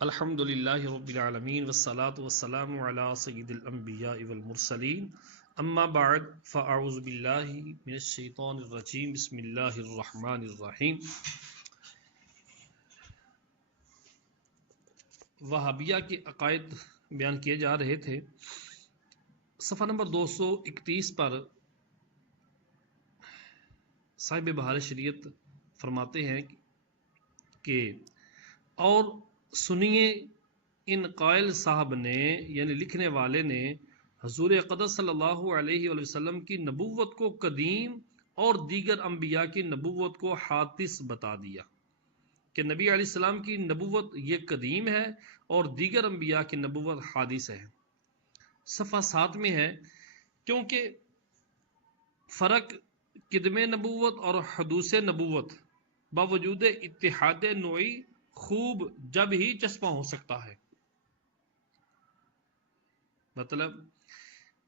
الحمدللہ رب العالمین والصلاة والسلام علی سید الانبیاء والمرسلین اما بعد فاعوذ باللہ من الشیطان الرجیم بسم اللہ الرحمن الرحیم۔ وہابیہ کے عقائد بیان کیے جا رہے تھے۔ صفحہ نمبر 231 پر صاحب بہار شریعت فرماتے ہیں کہ اور سنیے ان قائل صاحب نے یعنی لکھنے والے نے حضور اقدس صلی اللہ علیہ وآلہ وسلم کی نبوت کو قدیم اور دیگر انبیاء کی نبوت کو حادث بتا دیا کہ نبی علیہ السلام کی نبوت یہ قدیم ہے اور دیگر انبیاء کی نبوت حادث ہے۔ صفحہ 7 میں ہے کیونکہ فرق قدم نبوت اور حدوث نبوت باوجود اتحاد نوعی خوب جب ہی چسپاں ہو سکتا ہے۔ مطلب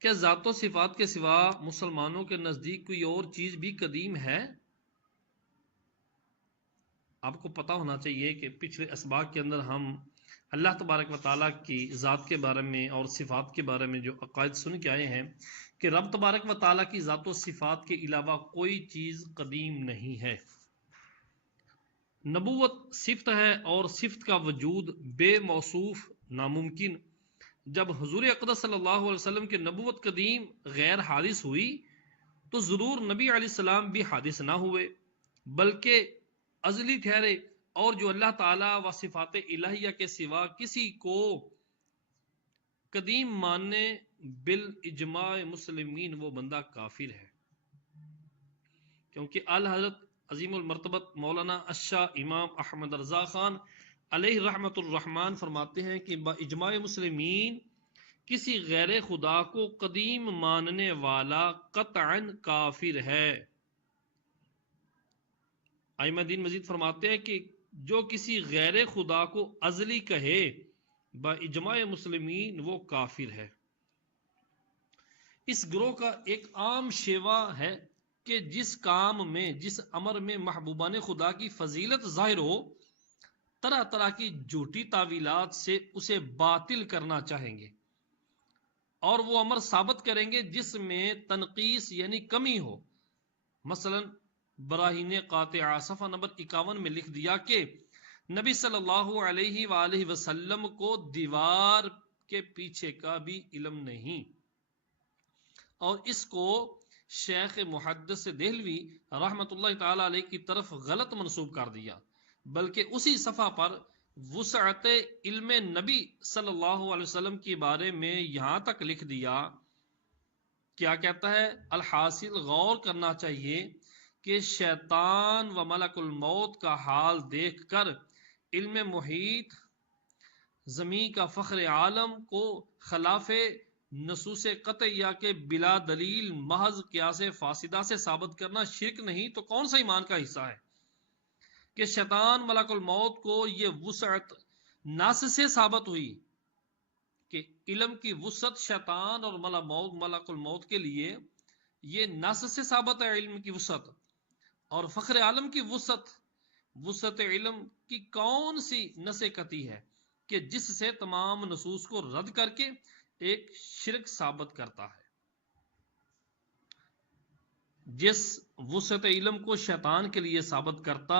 کیا ذات و صفات کے سوا مسلمانوں کے نزدیک کوئی اور چیز بھی قدیم ہے؟ آپ کو پتہ ہونا چاہیے کہ پچھلے اسباق کے اندر ہم اللہ تبارک و تعالیٰ کی ذات کے بارے میں اور صفات کے بارے میں جو عقائد سن کے آئے ہیں کہ رب تبارک و تعالیٰ کی ذات و صفات کے علاوہ کوئی چیز قدیم نہیں ہے۔ نبوت صفت ہے اور صفت کا وجود بے موصوف ناممکن۔ جب حضور اقدس صلی اللہ علیہ وسلم کی نبوت قدیم غیر حادث ہوئی تو ضرور نبی علیہ السلام بھی حادث نہ ہوئے بلکہ ازلی ٹھہرے، اور جو اللہ تعالیٰ و صفات الہیہ کے سوا کسی کو قدیم ماننے بالاجماع مسلمین وہ بندہ کافر ہے، کیونکہ حضرت عظیم المرتبت مولانا الشاہ امام احمد رضا خان علیہ رحمت الرحمن فرماتے ہیں کہ با اجماع مسلمین کسی غیر خدا کو قدیم ماننے والا قطعاً کافر ہے۔ ائمہ دین مزید فرماتے ہیں کہ جو کسی غیر خدا کو ازلی کہے با اجماع مسلمین وہ کافر ہے۔ اس گروہ کا ایک عام شیوا ہے کہ جس کام میں جس امر میں محبوبان خدا کی فضیلت ظاہر ہو طرح طرح کی جھوٹی تعویلات سے اسے باطل کرنا چاہیں گے، اور وہ امر ثابت کریں گے جس میں تنقیص یعنی کمی ہو۔ مثلا براہین قاطعہ صفحہ نمبر 51 میں لکھ دیا کہ نبی صلی اللہ علیہ وآلہ وسلم کو دیوار کے پیچھے کا بھی علم نہیں، اور اس کو شیخ محدث دہلوی رحمت اللہ تعالی علیہ کی طرف غلط منسوب کر دیا، بلکہ اسی صفحہ پر وسعت علم نبی صلی اللہ علیہ وسلم کے بارے میں یہاں تک لکھ دیا۔ کیا کہتا ہے؟ الحاصل غور کرنا چاہیے کہ شیطان و ملک الموت کا حال دیکھ کر علم محیط زمین کا فخر عالم کو خلاف نصوص قطعیہ کے بلا دلیل محض قیاس فاسدہ سے ثابت کرنا شرک نہیں تو کون سا ایمان کا حصہ ہے؟ کہ شیطان ملک الموت کو یہ وسعت نص سے ثابت ہوئی کہ علم کی وسعت شیطان اور ملک الموت کے لیے یہ نص سے ثابت ہے علم کی وسعت، اور فخر عالم کی وسعت علم کی کون سی نص قطعی ہے کہ جس سے تمام نصوص کو رد کر کے ایک شرک ثابت کرتا ہے۔ جس وسعت علم کو شیطان کے لیے ثابت کرتا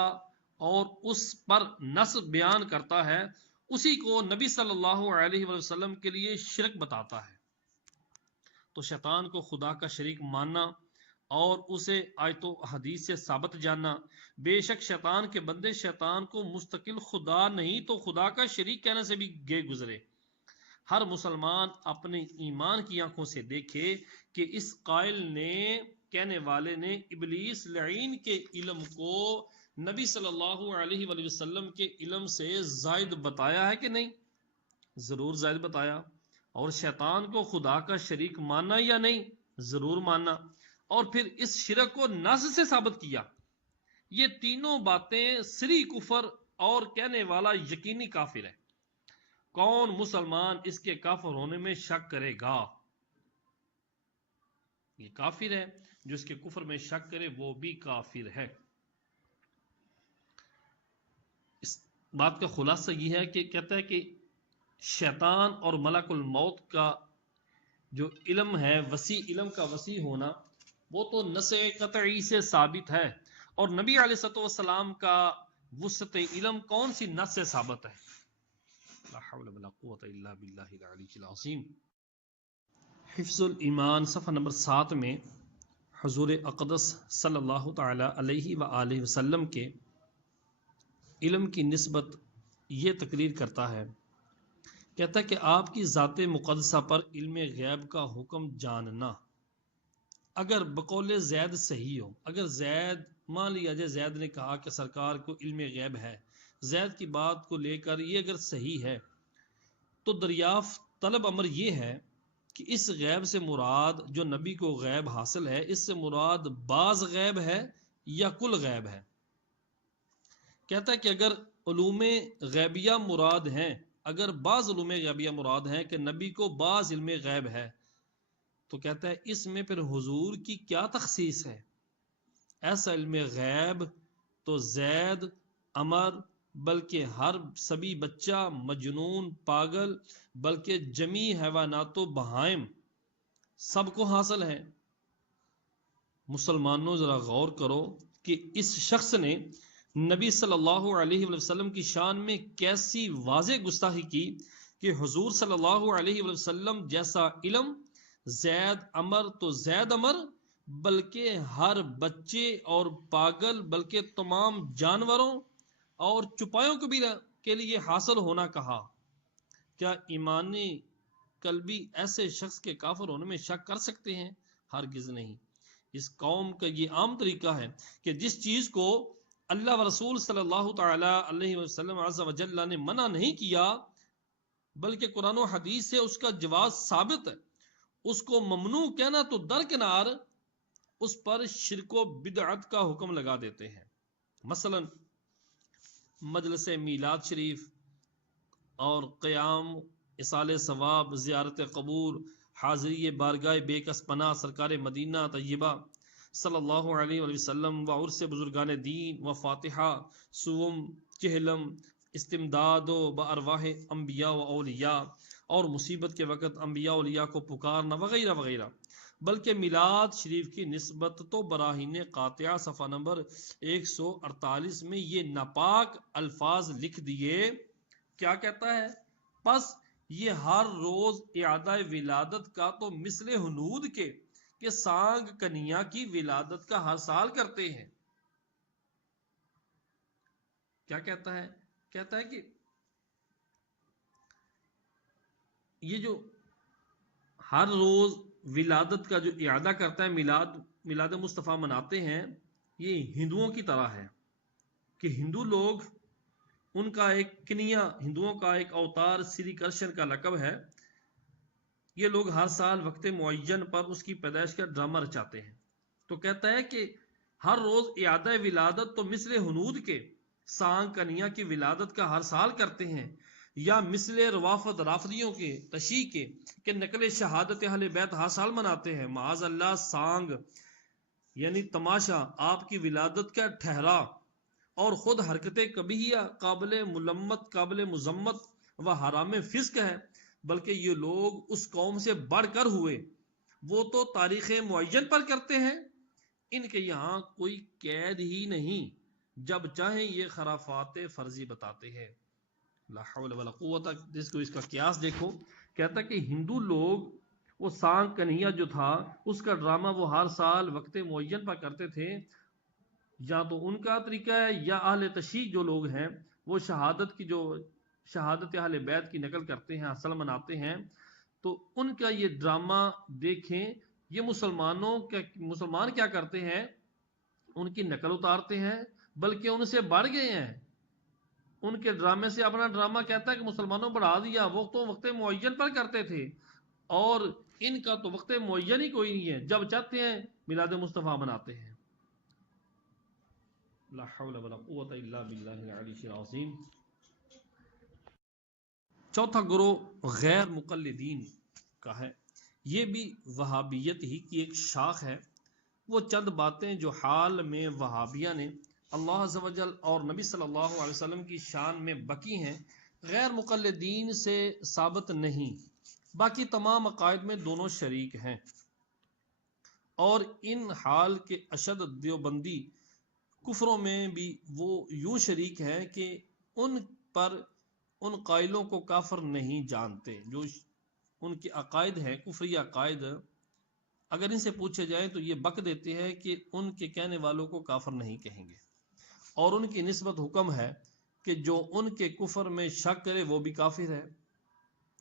اور اس پر نص بیان کرتا ہے اسی کو نبی صلی اللہ علیہ وسلم کے لیے شرک بتاتا ہے۔ تو شیطان کو خدا کا شریک ماننا اور اسے آیت و حدیث سے ثابت جاننا، بے شک شیطان کے بندے شیطان کو مستقل خدا نہیں تو خدا کا شریک کہنے سے بھی گئے گزرے۔ ہر مسلمان اپنے ایمان کی آنکھوں سے دیکھے کہ اس قائل نے کہنے والے نے ابلیس لعین کے علم کو نبی صلی اللہ علیہ وآلہ وسلم کے علم سے زائد بتایا ہے کہ نہیں؟ ضرور زائد بتایا۔ اور شیطان کو خدا کا شریک ماننا یا نہیں؟ ضرور ماننا، اور پھر اس شرک کو نص سے ثابت کیا۔ یہ تینوں باتیں سری کفر اور کہنے والا یقینی کافر ہے۔ کون مسلمان اس کے کافر ہونے میں شک کرے گا؟ یہ کافر ہے، جو اس کے کفر میں شک کرے وہ بھی کافر ہے۔ بات کا خلاصہ یہ ہے کہ کہتا ہے کہ شیطان اور ملک الموت کا جو علم ہے، وسیع علم کا وسیع ہونا، وہ تو نص قطعی سے ثابت ہے، اور نبی علیہ الصلوۃ والسلام کا وسعت علم کون سی نص سے ثابت ہے؟ لا حول ولا قوت الا باللہ العلی العظیم۔ حفظ الایمان صفحہ نمبر 7 میں حضور اقدس صلی اللہ تعالی علیہ وآلہ وسلم کے علم کی نسبت یہ تقریر کرتا ہے، کہتا ہے کہ آپ کی ذات مقدسہ پر علم غیب کا حکم جاننا اگر بقول زید صحیح ہو، اگر زید مان لیا جائے زید نے کہا کہ سرکار کو علم غیب ہے، زید کی بات کو لے کر یہ اگر صحیح ہے تو دریافت طلب امر یہ ہے کہ اس غیب سے مراد جو نبی کو غیب حاصل ہے، اس سے مراد بعض غیب ہے یا کل غیب ہے؟ کہتا ہے کہ اگر علوم غیبیہ مراد ہیں، اگر بعض علوم غیبیہ مراد ہیں کہ نبی کو بعض علم غیب ہے، تو کہتا ہے اس میں پھر حضور کی کیا تخصیص ہے؟ ایسا علم غیب تو زید، عمر، بلکہ ہر سبھی بچہ، مجنون، پاگل، بلکہ جمیع حیوانات و بہائم سب کو حاصل ہے۔ مسلمانوں ذرا غور کرو کہ اس شخص نے نبی صلی اللہ علیہ وسلم کی شان میں کیسی واضح گستاخی کی کہ حضور صلی اللہ علیہ وسلم جیسا علم زید عمر تو زید عمر، بلکہ ہر بچے اور پاگل، بلکہ تمام جانوروں اور چپایوں کے لیے حاصل ہونا کہا۔ کیا ایمانی قلبی ایسے شخص کے کافر ہونے میں شک کر سکتے ہیں؟ ہرگز نہیں۔ اس قوم کا یہ عام طریقہ ہے کہ جس چیز کو اللہ و رسول صلی اللہ تعالی علیہ وسلم عز و جل نے منع نہیں کیا بلکہ قرآن و حدیث سے اس کا جواز ثابت ہے، اس کو ممنوع کہنا تو درکنار اس پر شرک و بدعت کا حکم لگا دیتے ہیں۔ مثلا مجلس میلاد شریف اور قیام، اصال ثواب، زیارت قبور، حاضری بارگاہ بے کس پناہ سرکار مدینہ طیبہ صلی اللہ علیہ وسلم و عرس بزرگان دین و فاتحہ، صوم، چہلم، استمداد و بارواح انبیاء و اولیاء، اور مصیبت کے وقت انبیاء اولیاء کو پکارنا وغیرہ وغیرہ۔ بلکہ میلاد شریف کی نسبت تو براہین قاطعہ صفحہ نمبر 148 میں یہ ناپاک الفاظ لکھ دیے۔ کیا کہتا ہے؟ پس یہ ہر روز اعادہ ولادت کا تو مثل ہنود کے کہ سانگ کنیا کی ولادت کا ہر سال کرتے ہیں۔ کیا کہتا ہے؟ کہتا ہے کہ یہ جو ہر روز ولادت کا جو اعادہ کرتا ہے، میلاد مصطفیٰ مناتے ہیں، یہ ہندوؤں کی طرح ہے کہ ہندو لوگ، ان کا ایک کنیا، ہندوؤں کا ایک اوتار سری کرشن کا لقب ہے، یہ لوگ ہر سال وقت معین پر اس کی پیدائش کا ڈرامہ رچاتے ہیں۔ تو کہتا ہے کہ ہر روز اعادہ ولادت تو مثل ہنود کے سانگ کنیا کی ولادت کا ہر سال کرتے ہیں، یا مثل روافت رافضیوں کے تشیع کے کہ نقل شہادت اہل بیت ہر سال مناتے ہیں۔ معاذ اللہ، سانگ یعنی تماشا آپ کی ولادت کا ٹھہرا اور خود حرکت کبیہ قابل ملمت، قابل مذمت و حرام فسق ہے، بلکہ یہ لوگ اس قوم سے بڑھ کر ہوئے، وہ تو تاریخ معین پر کرتے ہیں، ان کے یہاں کوئی قید ہی نہیں، جب چاہیں یہ خرافات فرضی بتاتے ہیں۔ لا حول ولا قوت، جس کو اس کا قیاس دیکھو، کہتا کہ ہندو لوگ وہ سانگ کنہیا جو تھا اس کا ڈرامہ وہ ہر سال وقت معین پر کرتے تھے، یا تو ان کا طریقہ ہے، یا اہل تشیع جو لوگ ہیں وہ شہادت اہل بیت کی نقل کرتے ہیں، اصل مناتے ہیں، تو ان کا یہ ڈرامہ دیکھیں۔ یہ مسلمان کیا کرتے ہیں؟ ان کی نقل اتارتے ہیں، بلکہ ان سے بڑھ گئے ہیں، ان کے ڈرامے سے اپنا ڈرامہ کہتا ہے کہ مسلمانوں بڑھا دیا، وہ تو وقت معین پر کرتے تھے، اور ان کا تو وقت معین ہی کوئی نہیں ہے، جب چاہتے ہیں میلاد مصطفیٰ مناتے ہیں۔ لا حول ولا قوت الا باللہ العلی العظیم۔ چوتھا گروہ غیر مقلدین کا ہے، یہ بھی وہابیت ہی کی ایک شاخ ہے۔ وہ چند باتیں جو حال میں وہابیہ نے اللہ عز و جل اور نبی صلی اللہ علیہ وسلم کی شان میں بقی ہیں، غیر مقلدین سے ثابت نہیں۔ باقی تمام عقائد میں دونوں شریک ہیں، اور ان حال کے اشد دیوبندی کفروں میں بھی وہ یوں شریک ہے کہ ان پر ان قائلوں کو کافر نہیں جانتے۔ جو ان کے عقائد ہیں، کفری عقائد، اگر ان سے پوچھے جائیں تو یہ بک دیتے ہیں کہ ان کے کہنے والوں کو کافر نہیں کہیں گے، اور ان کی نسبت حکم ہے کہ جو ان کے کفر میں شک کرے وہ بھی کافر ہے۔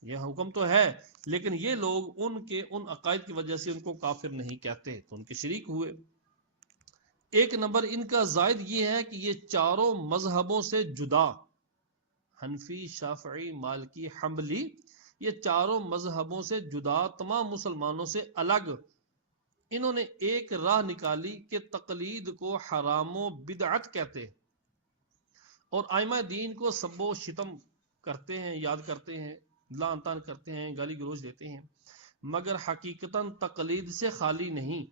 یہ حکم تو ہے، لیکن یہ لوگ ان کے ان عقائد کی وجہ سے ان کو کافر نہیں کہتے، تو ان کے شریک ہوئے۔ ایک نمبر ان کا زائد یہ ہے کہ یہ چاروں مذہبوں سے جدا، حنفی، شافعی، مالکی، حنبلی، یہ چاروں مذہبوں سے جدا، تمام مسلمانوں سے الگ، انہوں نے ایک راہ نکالی کہ تقلید کو حرام و بدعت کہتے، اور ائمہ دین کو سب و شتم کرتے ہیں، یاد کرتے ہیں، لعن طعن کرتے ہیں، گالی گلوچ دیتے ہیں، مگر حقیقتاً تقلید سے خالی نہیں۔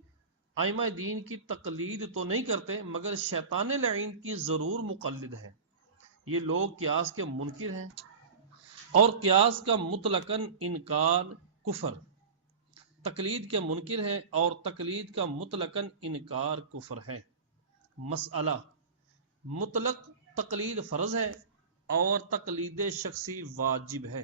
ائمہ دین کی تقلید تو نہیں کرتے، مگر شیطان لعین کی ضرور مقلد ہیں۔ یہ لوگ قیاس کے منکر ہیں، اور قیاس کا مطلقاً انکار کفر، تقلید کے منکر ہیں اور تقلید کا مطلقاً انکار کفر ہے۔ مسئلہ: مطلق تقلید فرض ہے اور تقلید شخصی واجب ہے۔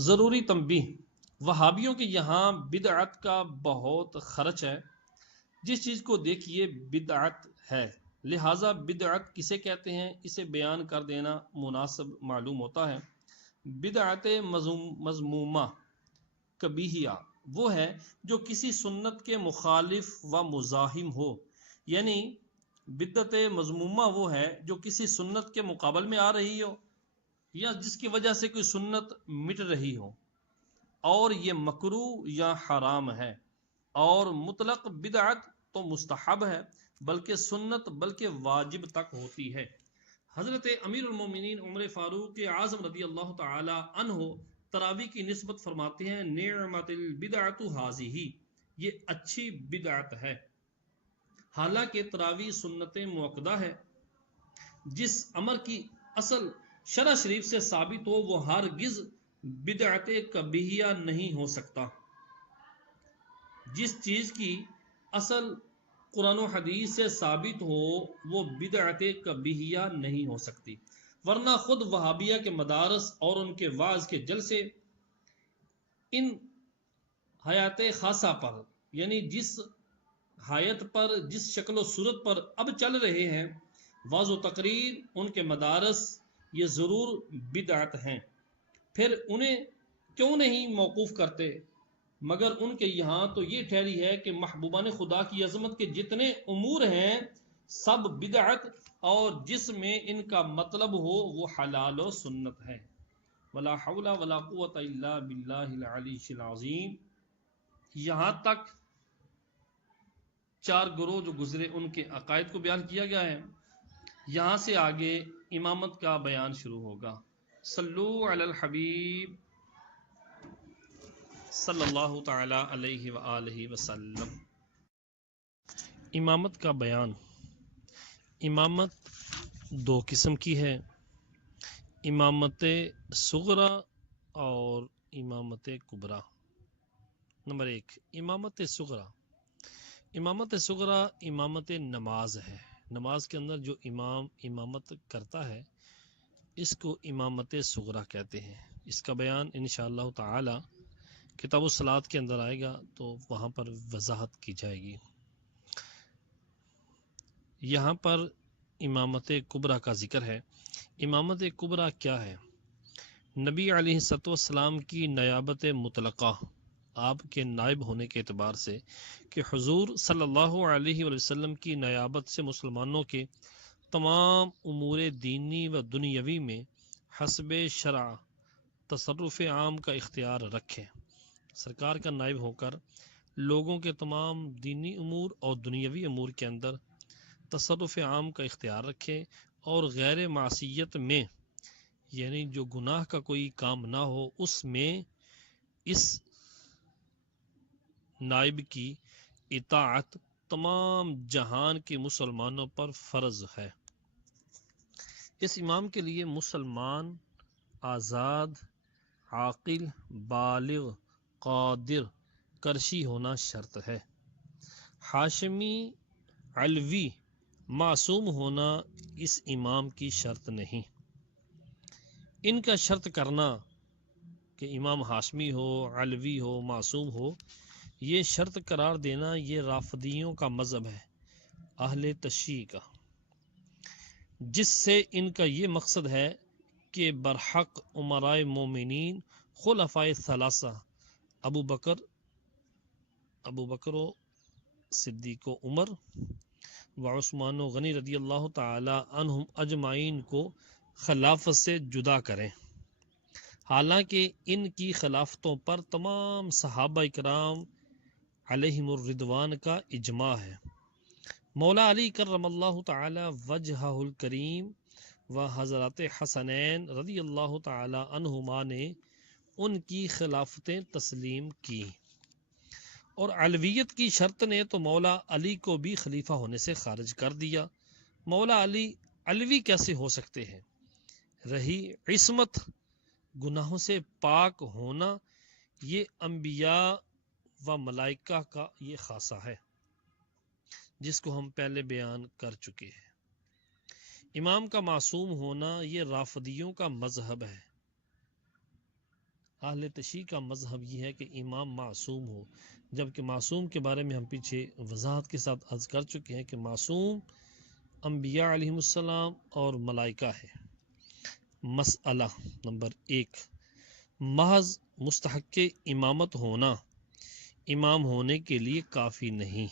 ضروری تنبیہ: وہابیوں کے یہاں بدعت کا بہت خرچ ہے، جس چیز کو دیکھیے بدعت ہے، لہٰذا بدعت کسے کہتے ہیں اسے بیان کر دینا مناسب معلوم ہوتا ہے۔ بدعت مذمومہ قبیحہ وہ ہے جو کسی سنت کے مخالف و مزاحم ہو، یعنی بدعت مذمومہ وہ ہے جو کسی سنت کے مقابل میں آ رہی ہو یا جس کی وجہ سے کوئی سنت مٹ رہی ہو، اور یہ مکروہ یا حرام ہے۔ اور مطلق بدعت تو مستحب ہے، بلکہ سنت بلکہ واجب تک ہوتی ہے۔ حضرت امیر المومنین عمر فاروق اعظم رضی اللہ تعالی عنہ تراویح کی نسبت فرماتے ہیں، نعمت البدعۃ ھذہ، یہ اچھی بدعت ہے۔ حالانکہ تراویح سنت مؤکدہ ہے، جس امر کی اصل شرع شریف سے ثابت ہو وہ ہرگز بدعت قبیحہ نہیں ہو سکتا۔ جس چیز کی اصل قرآن و حدیث سے ثابت ہو وہ بدعت قبیحہ نہیں ہو سکتی، ورنہ خود وہابیہ کے مدارس اور ان کے وعظ کے جلسے ان حیات خاصہ پر، یعنی جس حیات پر، جس شکل و صورت پر اب چل رہے ہیں، وعظ و تقریر ان کے مدارس، یہ ضرور بدعت ہیں۔ پھر انہیں کیوں نہیں موقوف کرتے؟ مگر ان کے یہاں تو یہ ٹھہری ہے کہ محبوبان خدا کی عظمت کے جتنے امور ہیں سب بدعت، اور جس میں ان کا مطلب ہو وہ حلال و سنت ہے۔ ولا حول ولا قوۃ الا باللہ العلی العظیم۔ یہاں تک چار گروہ جو گزرے ان کے عقائد کو بیان کیا گیا ہے۔ یہاں سے آگے امامت کا بیان شروع ہوگا۔ صلو علی الحبیب صلی اللہ تعالی علیہ وآلہ وسلم۔ امامت کا بیان۔ امامت دو قسم کی ہے، امامت صغری اور امامت کبریٰ۔ نمبر ایک، امامت صغری۔ امامت صغری امامت نماز ہے۔ نماز کے اندر جو امام امامت کرتا ہے اس کو امامت صغری کہتے ہیں۔ اس کا بیان انشاءاللہ تعالی کتاب الصلاۃ کے اندر آئے گا تو وہاں پر وضاحت کی جائے گی۔ یہاں پر امامت کبریٰ کا ذکر ہے۔ امامت کبریٰ کیا ہے؟ نبی علیہ الصلوۃ والسلام کی نیابت مطلقہ، آپ کے نائب ہونے کے اعتبار سے، کہ حضور صلی اللہ علیہ وسلم کی نیابت سے مسلمانوں کے تمام امور دینی و دنیاوی میں حسب شرع تصرف عام کا اختیار رکھیں۔ سرکار کا نائب ہو کر لوگوں کے تمام دینی امور اور دنیاوی امور کے اندر تصرف عام کا اختیار رکھیں، اور غیر معصیت میں، یعنی جو گناہ کا کوئی کام نہ ہو اس میں اس نائب کی اطاعت تمام جہان کے مسلمانوں پر فرض ہے۔ اس امام کے لیے مسلمان آزاد، عاقل، بالغ، قادر، کرشی ہونا شرط ہے۔ ہاشمی، علوی، معصوم ہونا اس امام کی شرط نہیں۔ ان کا شرط کرنا کہ امام ہاشمی ہو، علوی ہو، معصوم ہو، یہ شرط قرار دینا یہ رافضیوں کا مذہب ہے، اہل تشیع کا، جس سے ان کا یہ مقصد ہے کہ برحق امرائے مومنین خلفائے ثلاثہ ابو بکر و صدیق و عمر و عثمان و غنی رضی اللہ تعالی عنہم اجمعین کو خلافت سے جدا کریں، حالانکہ ان کی خلافتوں پر تمام صحابہ کرام علیہم الرضوان کا اجماع ہے۔ مولا علی کرم اللہ تعالی وجہہ الکریم و حضرت حسنین رضی اللہ تعالی عنہما نے ان کی خلافتیں تسلیم کی، اور علویت کی شرط نے تو مولا علی کو بھی خلیفہ ہونے سے خارج کر دیا۔ مولا علی علوی کیسے ہو سکتے ہیں؟ رہی عصمت، گناہوں سے پاک ہونا، یہ انبیاء و ملائکہ کا یہ خاصہ ہے جس کو ہم پہلے بیان کر چکے ہیں۔ امام کا معصوم ہونا یہ رافضیوں کا مذہب ہے۔ اہل تشیع کا مذہب یہ ہے کہ امام معصوم ہو، جبکہ معصوم کے بارے میں ہم پیچھے وضاحت کے ساتھ عرض کر چکے ہیں کہ معصوم انبیاء علیہم السلام اور ملائکہ ہے۔ مسئلہ نمبر 1، محض مستحق امامت ہونا امام ہونے کے لیے کافی نہیں۔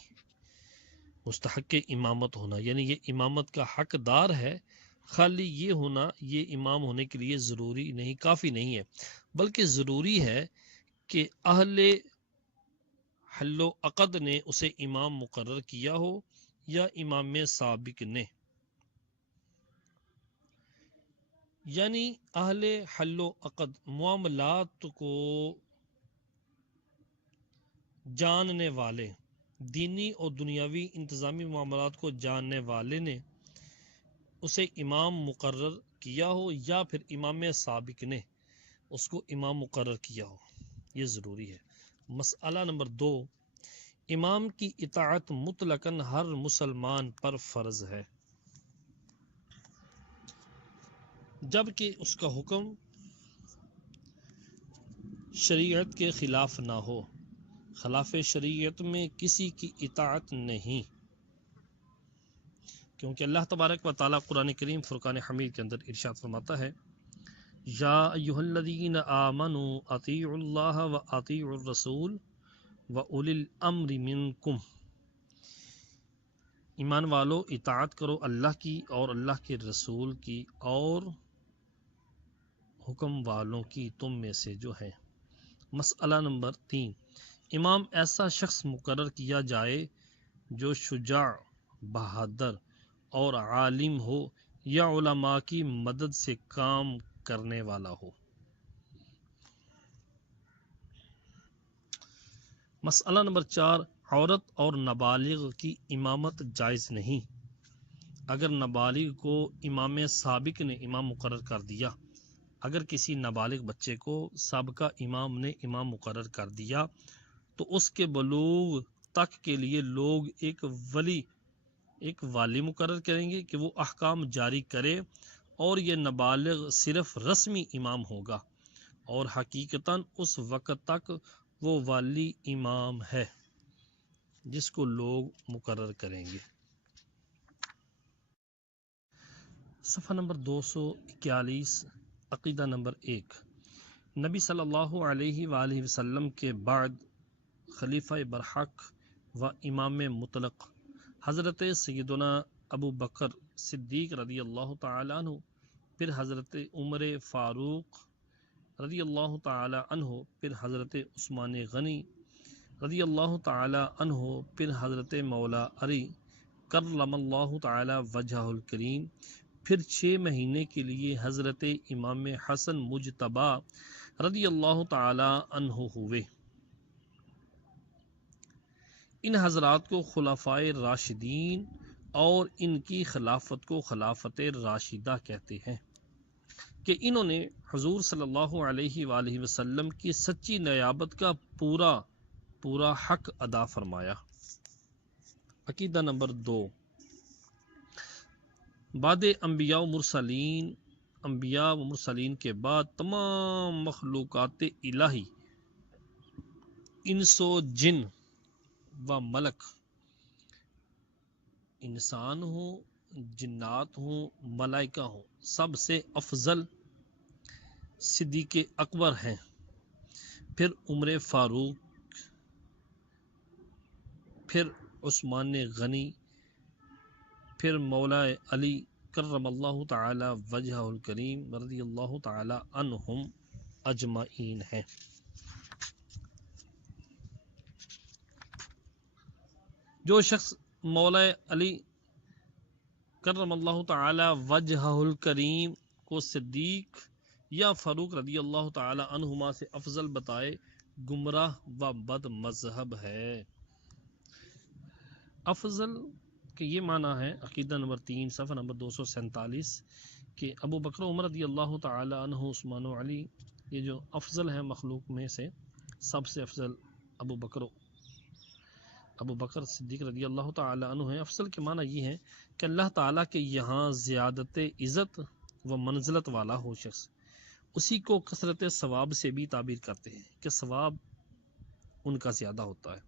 مستحق امامت ہونا یعنی یہ امامت کا حقدار ہے، خالی یہ ہونا یہ امام ہونے کے لیے ضروری نہیں، کافی نہیں ہے، بلکہ ضروری ہے کہ اہل حل و عقد نے اسے امام مقرر کیا ہو یا امام سابق نے، یعنی اہل حل و عقد معاملات کو جاننے والے، دینی اور دنیاوی انتظامی معاملات کو جاننے والے نے اسے امام مقرر کیا ہو یا پھر امام سابق نے اس کو امام مقرر کیا ہو، یہ ضروری ہے۔ مسئلہ نمبر 2، امام کی اطاعت مطلقاً ہر مسلمان پر فرض ہے، جبکہ اس کا حکم شریعت کے خلاف نہ ہو۔ خلاف شریعت میں کسی کی اطاعت نہیں، کیونکہ اللہ تبارک و تعالیٰ قرآن کریم فرقان حمید کے اندر ارشاد فرماتا ہے، یا ایھا الذین آمنوا اطیعوا اللہ و اطیعوا الرسول و اولی الامر منکم، ایمان والو اطاعت کرو اللہ کی اور اللہ کے رسول کی اور حکم والوں کی تم میں سے جو ہے۔ مسئلہ نمبر 3، امام ایسا شخص مقرر کیا جائے جو شجاع، بہادر اور عالم ہو یا علماء کی مدد سے کام کرنے والا ہو۔ مسئلہ نمبر 4، عورت اور نابالغ کی امامت جائز نہیں۔ اگر نابالغ کو امام سابق نے امام مقرر کر دیا، اگر کسی نابالغ بچے کو سابقہ امام نے امام مقرر کر دیا تو اس کے بلوغ تک کے لیے لوگ ایک والی مقرر کریں گے کہ وہ احکام جاری کرے، اور یہ نابالغ صرف رسمی امام ہوگا اور حقیقتاً اس وقت تک وہ والی امام ہے جس کو لوگ مقرر کریں گے۔ صفحہ نمبر 241، عقیدہ نمبر 1، نبی صلی اللہ علیہ وآلہ وسلم کے بعد خلیفہ برحق و امام مطلق حضرت سیدنا ابو بکر صدیق رضی اللہ تعالی عنہ، پھر حضرت عمر فاروق رضی اللہ تعالی عنہ، پھر حضرت عثمان غنی رضی اللہ تعالی عنہ، پھر حضرت مولا علی کرم اللہ تعالی وجہہ الکریم، پھر 6 مہینے کے لیے حضرت امام حسن مجتبی رضی اللہ تعالی عنہ ہوئے۔ ان حضرات کو خلفائے راشدین اور ان کی خلافت کو خلافت راشدہ کہتے ہیں کہ انہوں نے حضور صلی اللہ علیہ وآلہ وسلم کی سچی نیابت کا پورا حق ادا فرمایا۔ عقیدہ نمبر 2، بعد انبیاء و مرسلین کے بعد تمام مخلوقات الہی، انس و جن و ملک، انسان ہوں، جنات ہوں، ملائکہ ہوں، سب سے افضل صدیق اکبر ہیں، پھر عمر فاروق، پھر عثمان غنی، پھر مولا علی کرم اللہ تعالی وجہ الکریم رضی اللہ تعالی عنہم اجمعین ہیں۔ جو شخص مولا علی کرم اللہ تعالی وجہ الکریم کو صدیق یا فاروق رضی اللہ تعالی عنہما سے افضل بتائے، گمراہ و بد مذہب ہے۔ افضل کہ یہ معنی ہے، عقیدہ نمبر 3 صفحہ نمبر 247، کہ ابو بکر عمر رضی اللہ تعالی عنہ، عثمان و علی، یہ جو افضل ہے مخلوق میں سے سب سے افضل ابو بکر صدیق رضی اللہ تعالی عنہ ہے۔ افضل کے معنی یہ ہے کہ اللہ تعالیٰ کے یہاں زیادت عزت و منزلت والا ہو شخص، اسی کو کثرت ثواب سے بھی تعبیر کرتے ہیں کہ ثواب ان کا زیادہ ہوتا ہے،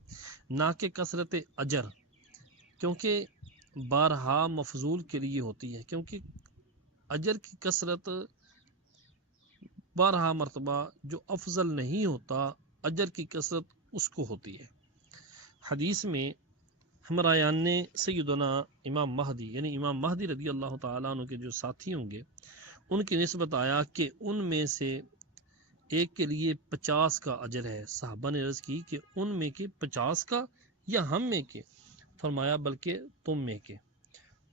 نہ کہ کثرت اجر، کیونکہ بارہا مفضول کے لیے ہوتی ہے، کیونکہ اجر کی کثرت بارہا مرتبہ جو افضل نہیں ہوتا، اجر کی کثرت اس کو ہوتی ہے۔ حدیث میں ہمرایان سیدنا امام مہدی یعنی امام مہدی رضی اللہ تعالیٰ عنہ کے جو ساتھی ہوں گے، ان کی نسبت آیا کہ ان میں سے ایک کے لیے 50 کا اجر ہے۔ صحابہ نے عرض کی کہ ان میں کے 50 کا یا ہم میں کے؟ فرمایا بلکہ تم میں کے۔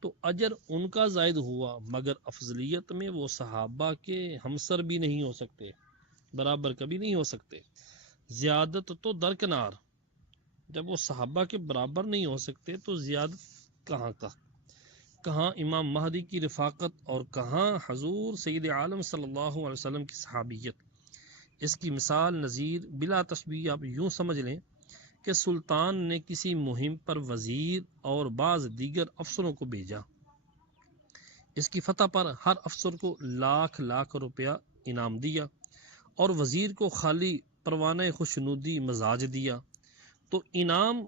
تو اجر ان کا زائد ہوا، مگر افضلیت میں وہ صحابہ کے ہمسر بھی نہیں ہو سکتے، برابر کبھی نہیں ہو سکتے۔ زیادت تو درکنار، جب وہ صحابہ کے برابر نہیں ہو سکتے تو زیادت کہاں امام مہدی کی رفاقت اور کہاں حضور سید عالم صلی اللہ علیہ وسلم کی صحابیت۔ اس کی مثال نظیر بلا تشبیہ آپ یوں سمجھ لیں کہ سلطان نے کسی مہم پر وزیر اور بعض دیگر افسروں کو بھیجا، اس کی فتح پر ہر افسر کو لاکھ روپیہ انعام دیا اور وزیر کو خالی پروانہ خوشنودی مزاج دیا، تو انعام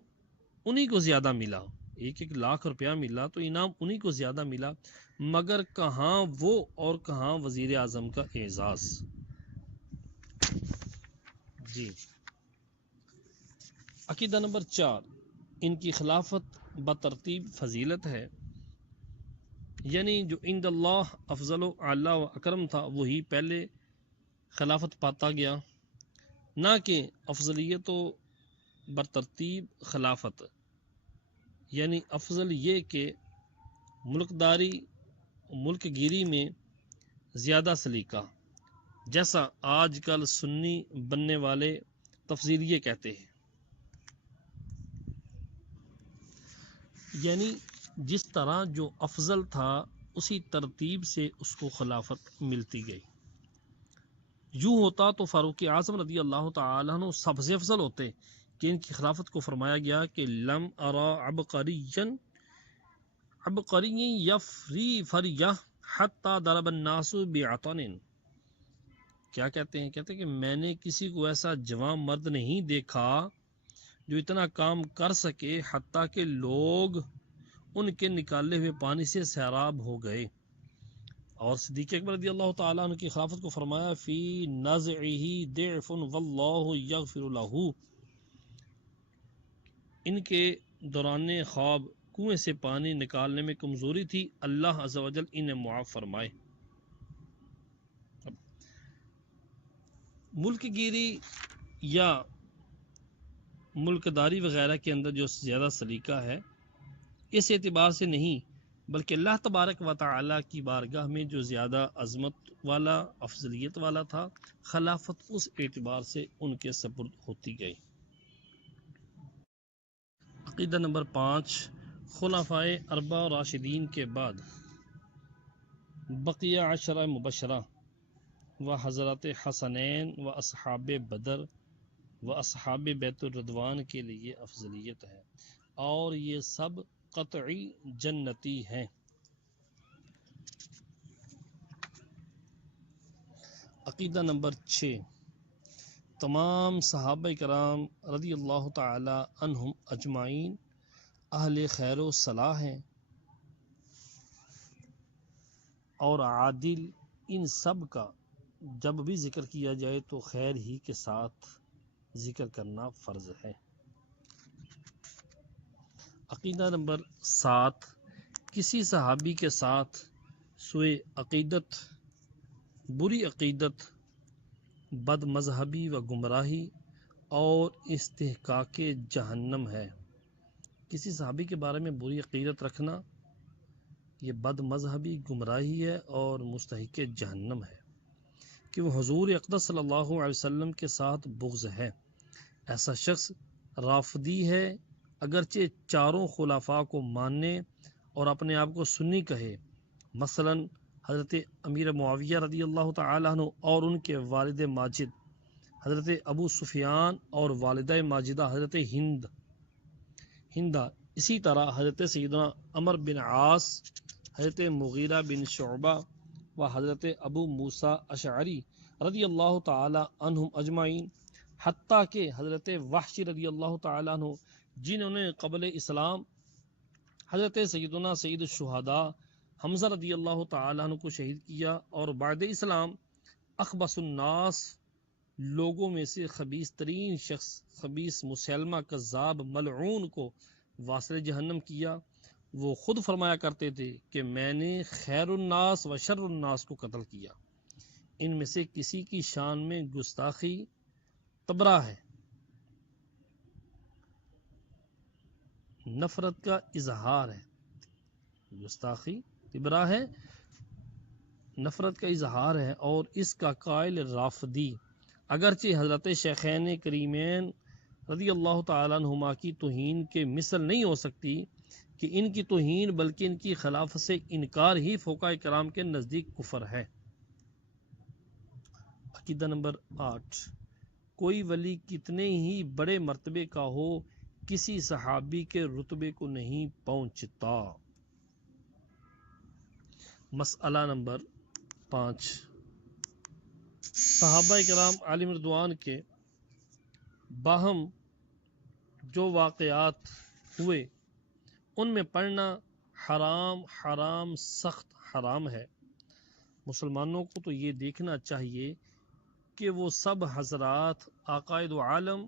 انہی کو زیادہ ملا، 1,00,000 روپیہ ملا تو انعام انہی کو زیادہ ملا، مگر کہاں وہ اور کہاں وزیر اعظم کا اعزاز۔ جی، عقیدہ نمبر 4، ان کی خلافت بترتیب فضیلت ہے، یعنی جو عند اللہ افضل و اعلی و اکرم تھا وہی پہلے خلافت پاتا گیا، نہ کہ افضلیت و برترتیب خلافت، یعنی افضل یہ کہ ملک گیری میں زیادہ سلیقہ، جیسا آج کل سنی بننے والے تفضیلیے کہتے ہیں، یعنی جس طرح جو افضل تھا اسی ترتیب سے اس کو خلافت ملتی گئی۔ یوں ہوتا تو فاروق اعظم رضی اللہ تعالیٰ عنہ سب سے افضل ہوتے کہ ان کی خلافت کو فرمایا گیا کہ لم ارا عبقری یفری فریہ حتی ضرب الناس بعطن۔ کیا کہتے ہیں کہ میں نے کسی کو ایسا جوان مرد نہیں دیکھا جو اتنا کام کر سکے حتیٰ کہ لوگ ان کے نکالے ہوئے پانی سے سیراب ہو گئے۔ اور صدیق اکبر رضی اللہ تعالیٰ عنہ کی خلافت کو فرمایا فی نزعہ ضعف واللہ یغفر لہ، ان کے دوران خواب کنویں سے پانی نکالنے میں کمزوری تھی، اللہ عز و جل انہیں معاف فرمائے۔ ملک گیری یا ملکداری وغیرہ کے اندر جو زیادہ سلیقہ ہے، اس اعتبار سے نہیں بلکہ اللہ تبارک و تعالی کی بارگاہ میں جو زیادہ عظمت والا افضلیت والا تھا، خلافت اس اعتبار سے ان کے سپرد ہوتی گئی۔ عقیدہ نمبر 5، خلفائے اربعہ راشدین کے بعد بقیہ عشرہ مبشرہ و حضرت حسنین و اصحاب بدر و اصحاب بیت الرضوان کے لیے افضلیت ہے اور یہ سب قطعی جنتی ہیں۔ عقیدہ نمبر 6، تمام صحابہ کرام رضی اللہ تعالی عنہم اجمعین اہل خیر و صلاح ہیں اور عادل، ان سب کا جب بھی ذکر کیا جائے تو خیر ہی کے ساتھ ذکر کرنا فرض ہے۔ عقیدہ نمبر 7، کسی صحابی کے ساتھ سوء عقیدت، بری عقیدت، بد مذہبی و گمراہی اور استحقاق جہنم ہے۔ کسی صحابی کے بارے میں بری عقیدت رکھنا یہ بد مذہبی، گمراہی ہے اور مستحق جہنم ہے کہ وہ حضور اقدس صلی اللہ علیہ وسلم کے ساتھ بغض ہے۔ ایسا شخص رافضی ہے، اگرچہ چاروں خلفاء کو ماننے اور اپنے آپ کو سنی کہے، مثلا حضرت امیر معاویہ رضی اللہ تعالیٰ عنہ اور ان کے والد ماجد حضرت ابو سفیان اور والدہ ماجدہ حضرت ہندہ، اسی طرح حضرت سیدنا عمر بن عاص، حضرت مغیرہ بن شعبہ و حضرت ابو موسیٰ اشعری رضی اللہ تعالی عنہم اجمعین، حتیٰ کہ حضرت وحش رضی اللہ تعالی عنہ جنہوں نے قبل اسلام حضرت سیدنا سید الشہداء حمزہ رضی اللہ تعالی عنہ کو شہید کیا، اور بعد اسلام اخبث الناس، لوگوں میں سے خبیث ترین شخص، خبیث مسلمہ کذاب ملعون کو واصل جہنم کیا، وہ خود فرمایا کرتے تھے کہ میں نے خیر الناس و شر الناس کو قتل کیا۔ ان میں سے کسی کی شان میں گستاخی تبرہ ہے، نفرت کا اظہار ہے، گستاخی تبرہ ہے، نفرت کا اظہار ہے، اور اس کا قائل رافضی، اگرچہ حضرت شیخین کریمین رضی اللہ تعالیٰ عنہما کی توہین کے مثل نہیں ہو سکتی کہ ان کی توہین، بلکہ ان کی خلافت سے انکار ہی فقہاء کرام کے نزدیک کفر ہے۔ عقیدہ نمبر 8، کوئی ولی کتنے ہی بڑے مرتبے کا ہو، کسی صحابی کے رتبے کو نہیں پہنچتا۔ مسئلہ نمبر 5، صحابہ کرام علیہم رضوان کے باہم جو واقعات ہوئے ان میں پڑھنا حرام، سخت حرام ہے۔ مسلمانوں کو تو یہ دیکھنا چاہیے کہ وہ سب حضرات عقائد عالم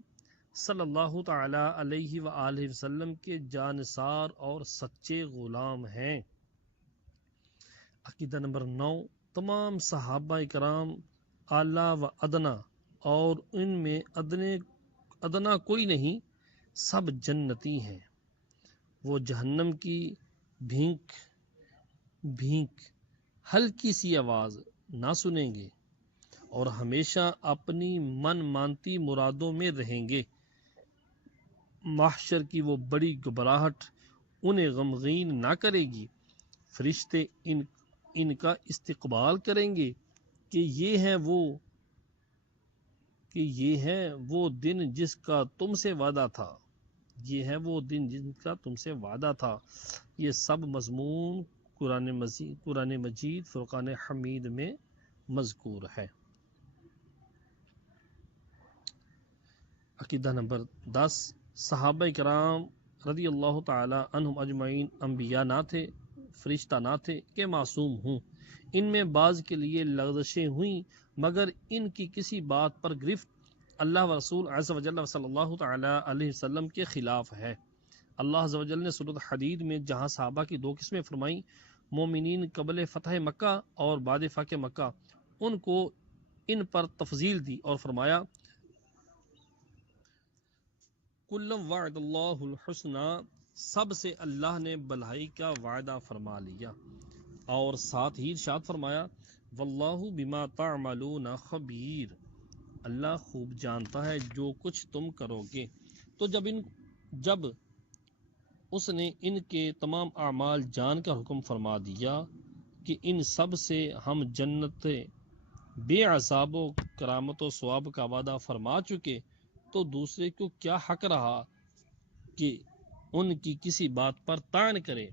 صلی اللہ تعالی علیہ وآلہ وسلم کے جانثار اور سچے غلام ہیں۔ عقیدہ نمبر 9، تمام صحابہ کرام اعلیٰ و ادنا، اور ان میں ادنا کوئی نہیں، سب جنتی ہیں۔ وہ جہنم کی بھینک ہلکی سی آواز نہ سنیں گے اور ہمیشہ اپنی من مانتی مرادوں میں رہیں گے۔ محشر کی وہ بڑی گھبراہٹ انہیں غمگین نہ کرے گی، فرشتے ان کا استقبال کریں گے کہ یہ ہے وہ دن جس کا تم سے وعدہ تھا، یہ ہے وہ دن جن کا تم سے وعدہ تھا۔ یہ سب مضمون قرآن مجید فرقان حمید میں مذکور ہے۔ عقیدہ نمبر 10، صحابہ کرام رضی اللہ تعالی عنہم اجمعین انبیاء نہ تھے، فرشتہ نہ تھے کہ معصوم ہوں۔ ان میں بعض کے لیے لغزشیں ہوئیں، مگر ان کی کسی بات پر گرفت اللہ و رسول عز و جل صلی اللہ تعالی علیہ وسلم کے خلاف ہے۔ اللہ عز و جل نے سورۃ حدید میں جہاں صحابہ کی 2 قسمیں فرمائیں، مومنین قبل فتح مکہ اور بعد فتح مکہ، ان کو ان پر تفضیل دی اور فرمایا کلم وعد اللہ الحسنى، سب سے اللہ نے بھلائی کا وعدہ فرما لیا، اور ساتھ ہی ارشاد فرمایا واللہ بما تعملون خبیر، اللہ خوب جانتا ہے جو کچھ تم کرو گے۔ تو جب اس نے ان کے تمام اعمال جان کر حکم فرما دیا کہ ان سب سے ہم جنت بے عذاب و کرامت و ثواب کا وعدہ فرما چکے، تو دوسرے کو کیا حق رہا کہ ان کی کسی بات پر طعن کرے؟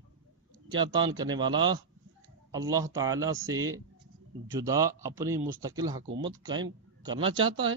کیا طعن کرنے والا اللہ تعالی سے جدا اپنی مستقل حکومت قائم کرنا چاہتا ہے؟